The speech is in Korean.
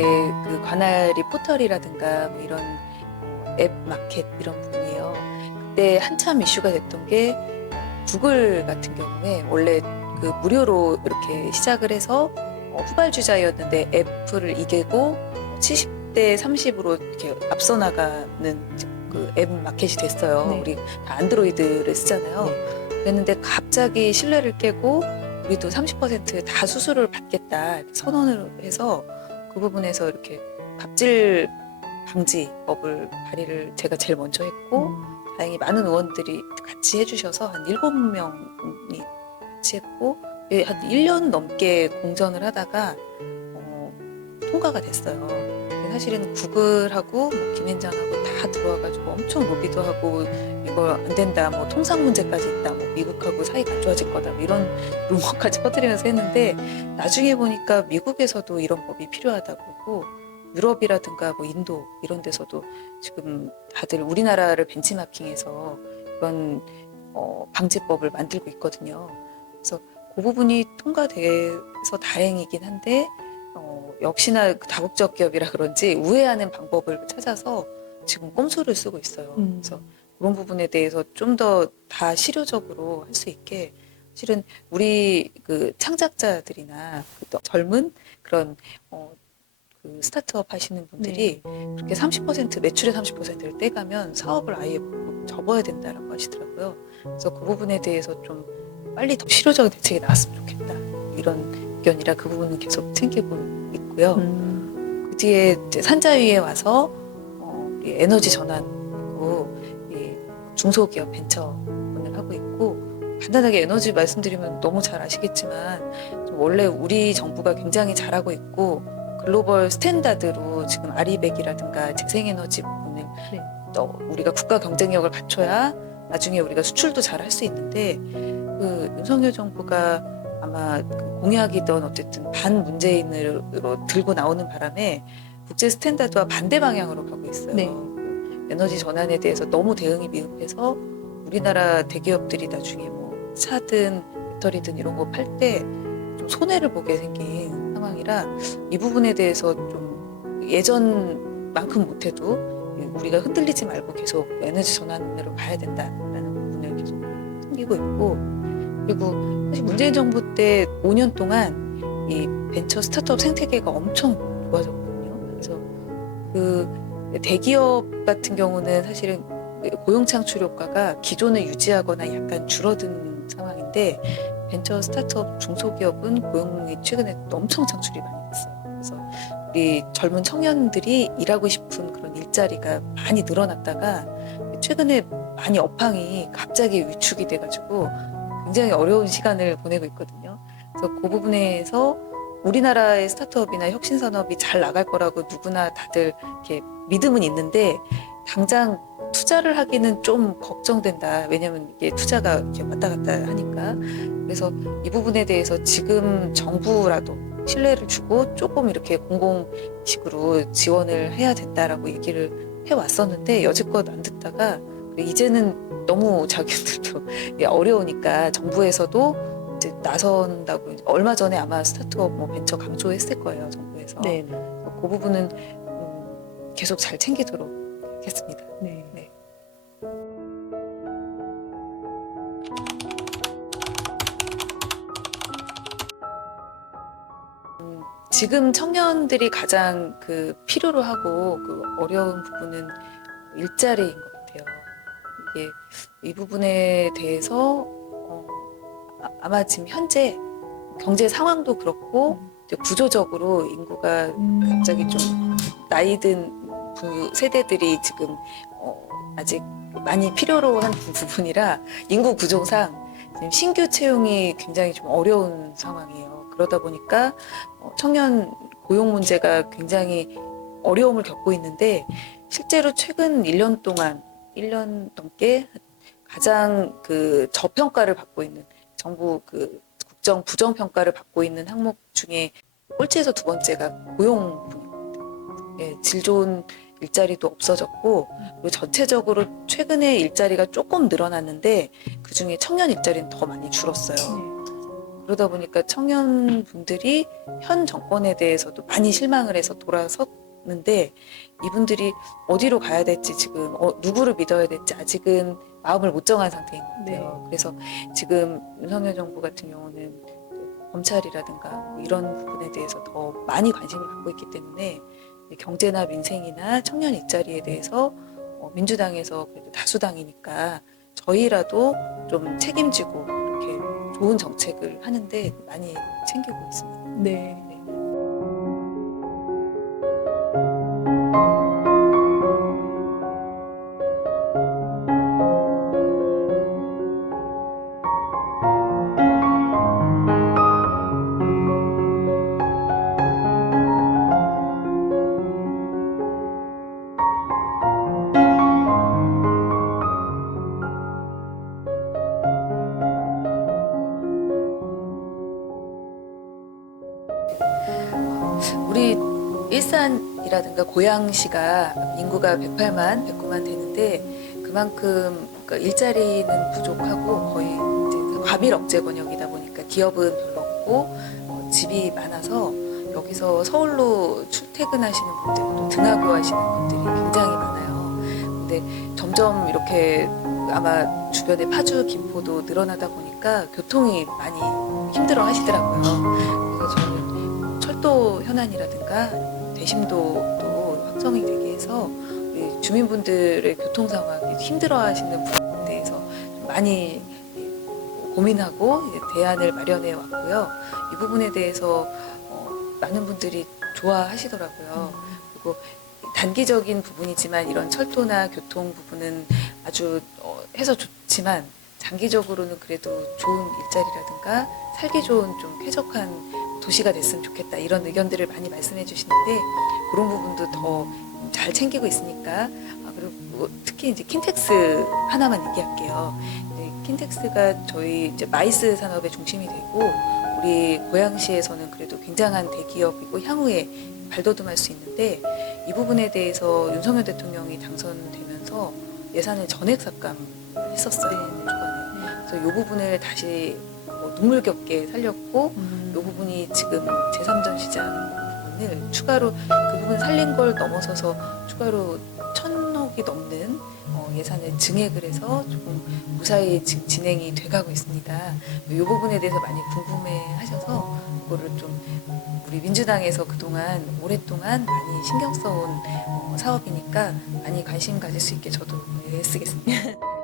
이제 그 관할이 포털이라든가 뭐 이런 앱 마켓 이런 부분이에요. 그때 한참 이슈가 됐던 게 구글 같은 경우에 원래 그 무료로 이렇게 시작을 해서 후발주자였는데 애플을 이기고 70대 30으로 이렇게 앞서 나가는 그 앱 마켓이 됐어요. 네. 우리 다 안드로이드를 쓰잖아요. 그랬는데 갑자기 신뢰를 깨고 우리도 30%다 수수료를 받겠다 이렇게 선언을 해서 그 부분에서 이렇게 갑질 방지법을 발의를 제가 제일 먼저 했고 다행히 많은 의원들이 같이 해주셔서 한 7명이 같이 했고 한 1년 넘게 공전을 하다가 통과가 됐어요. 사실은 구글하고 뭐 김앤장하고 다 들어와가지고 엄청 로비도 하고 이거 안 된다, 뭐 통상 문제까지 있다, 뭐 미국하고 사이가 안 좋아질 거다, 뭐 이런 루머까지 퍼뜨리면서 했는데 나중에 보니까 미국에서도 이런 법이 필요하다고 그러고 유럽이라든가 뭐 인도 이런 데서도 지금 다들 우리나라를 벤치마킹해서 그런 방지법을 만들고 있거든요. 그래서 그 부분이 통과돼서 다행이긴 한데 역시나 다국적 기업이라 그런지 우회하는 방법을 찾아서 지금 꼼수를 쓰고 있어요. 그래서 그런 부분에 대해서 좀 더 다 실효적으로 할 수 있게 실은 우리 그 창작자들이나 젊은 그런 그 스타트업 하시는 분들이 그렇게 30% 매출의 30%를 떼가면 사업을 아예 접어야 된다라고 하시더라고요. 그래서 그 부분에 대해서 좀 빨리 더 실효적인 대책이 나왔으면 좋겠다 이런 의견이라 그 부분은 계속 챙기고 있고요. 그 뒤에 이제 산자 위에 와서 우리 에너지 전환하고 이 중소기업 벤처분을 하고 있고 간단하게 에너지 말씀드리면 너무 잘 아시겠지만 원래 우리 정부가 굉장히 잘하고 있고 글로벌 스탠다드로 지금 아리백이라든가 재생에너지 부분을 우리가 국가 경쟁력을 갖춰야 나중에 우리가 수출도 잘 할 수 있는데 그 윤석열 정부가 아마 그 공약이던 어쨌든 반문재인으로 들고 나오는 바람에 국제 스탠다드와 반대 방향으로 가고 있어요. 그 에너지 전환에 대해서 너무 대응이 미흡해서 우리나라 대기업들이 나중에 뭐 차든 배터리든 이런 거 팔 때 좀 손해를 보게 생긴 상황이라 이 부분에 대해서 좀 예전만큼 못해도 우리가 흔들리지 말고 계속 에너지 전환으로 가야 된다라는 부분을 계속 챙기고 있고 그리고 사실 문재인 정부 때 5년 동안 이 벤처 스타트업 생태계가 엄청 좋아졌거든요. 그래서 그 대기업 같은 경우는 사실은 고용 창출 효과가 기존을 유지하거나 약간 줄어든 상황인데 벤처 스타트업 중소기업은 고용이 최근에 엄청 창출이 많이 됐어요. 그래서 우리 젊은 청년들이 일하고 싶은 그런 일자리가 많이 늘어났다가 최근에 많이 업황이 갑자기 위축이 돼가지고 굉장히 어려운 시간을 보내고 있거든요. 그래서 그 부분에서 우리나라의 스타트업이나 혁신산업이 잘 나갈 거라고 누구나 다들 이렇게 믿음은 있는데 당장 투자를 하기는 좀 걱정된다. 왜냐하면 이게 투자가 이렇게 왔다 갔다 하니까. 그래서 이 부분에 대해서 지금 정부라도 신뢰를 주고 조금 이렇게 공공식으로 지원을 해야 된다라고 얘기를 해왔었는데 여지껏 안 듣다가 이제는 너무 자기들도 어려우니까 정부에서도 이제 나선다고 얼마 전에 아마 스타트업 뭐 벤처 강조했을 거예요 정부에서. 그 부분은 계속 잘 챙기도록 하겠습니다. 네. 지금 청년들이 가장 그 필요로 하고 그 어려운 부분은 일자리인 것 같아요. 이게 이 부분에 대해서 아마 지금 현재 경제 상황도 그렇고 구조적으로 인구가 갑자기 좀 나이든 세대들이 지금 아직 많이 필요로 한 부분이라 인구 구조상 지금 신규 채용이 굉장히 좀 어려운 상황이에요. 그러다 보니까 청년 고용 문제가 굉장히 어려움을 겪고 있는데 실제로 최근 1년 동안 1년 넘게 가장 그 저평가를 받고 있는 정부 그 국정 부정평가를 받고 있는 항목 중에 꼴찌에서 두 번째가 고용 분야입니다. 질 좋은 일자리도 없어졌고 그리고 전체적으로 최근에 일자리가 조금 늘어났는데 그중에 청년 일자리는 더 많이 줄었어요. 그러다 보니까 청년분들이 현 정권에 대해서도 많이 실망을 해서 돌아섰는데 이분들이 어디로 가야 될지 지금 누구를 믿어야 될지 아직은 마음을 못 정한 상태인 것 같아요. 그래서 지금 윤석열 정부 같은 경우는 검찰이라든가 뭐 이런 부분에 대해서 더 많이 관심을 갖고 있기 때문에 경제나 민생이나 청년 일자리에 대해서 민주당에서 그래도 다수당이니까 저희라도 좀 책임지고 이렇게 좋은 정책을 하는데 많이 챙기고 있습니다. 네. 네. 우리 일산이라든가 고양시가 인구가 108만, 109만 되는데 그만큼 그러니까 일자리는 부족하고 거의 이제 과밀 억제 권역이다 보니까 기업은 별로 없고 집이 많아서 여기서 서울로 출퇴근하시는 분들 또 등하교하시는 분들이 굉장히 많아요. 근데 점점 이렇게 아마 주변에 파주, 김포도 늘어나다 보니까 교통이 많이 힘들어 하시더라고요. 그래서 저는 철도 현안이라든가 대심도도 확정이 되게 해서 우리 주민분들의 교통 상황이 힘들어하시는 부분에 대해서 좀 많이 고민하고 이제 대안을 마련해 왔고요. 이 부분에 대해서 많은 분들이 좋아하시더라고요. 그리고 단기적인 부분이지만 이런 철도나 교통 부분은 아주 해서 좋지만 장기적으로는 그래도 좋은 일자리라든가 살기 좋은 좀 쾌적한 도시가 됐으면 좋겠다 이런 의견들을 많이 말씀해 주시는데 그런 부분도 더 잘 챙기고 있으니까 그리고 특히 이제 킨텍스 하나만 얘기할게요. 킨텍스가 저희 이제 마이스 산업의 중심이 되고 우리 고양시에서는 그래도 굉장한 대기업이고 향후에 발돋움할 수 있는데 이 부분에 대해서 윤석열 대통령이 당선되면서 예산을 전액 삭감했었어요. 초반에. 그래서 이 부분을 다시 눈물겹게 살렸고 이 부분이 지금 제3전 시장 부분을 추가로 그 부분 살린 걸 넘어서서 추가로 1,000억이 넘는 예산을 증액을 해서 조금 무사히 지금 진행이 돼가고 있습니다. 이 부분에 대해서 많이 궁금해하셔서 그거를 좀 우리 민주당에서 그동안 오랫동안 많이 신경 써온 사업이니까 많이 관심 가질 수 있게 저도 애쓰겠습니다.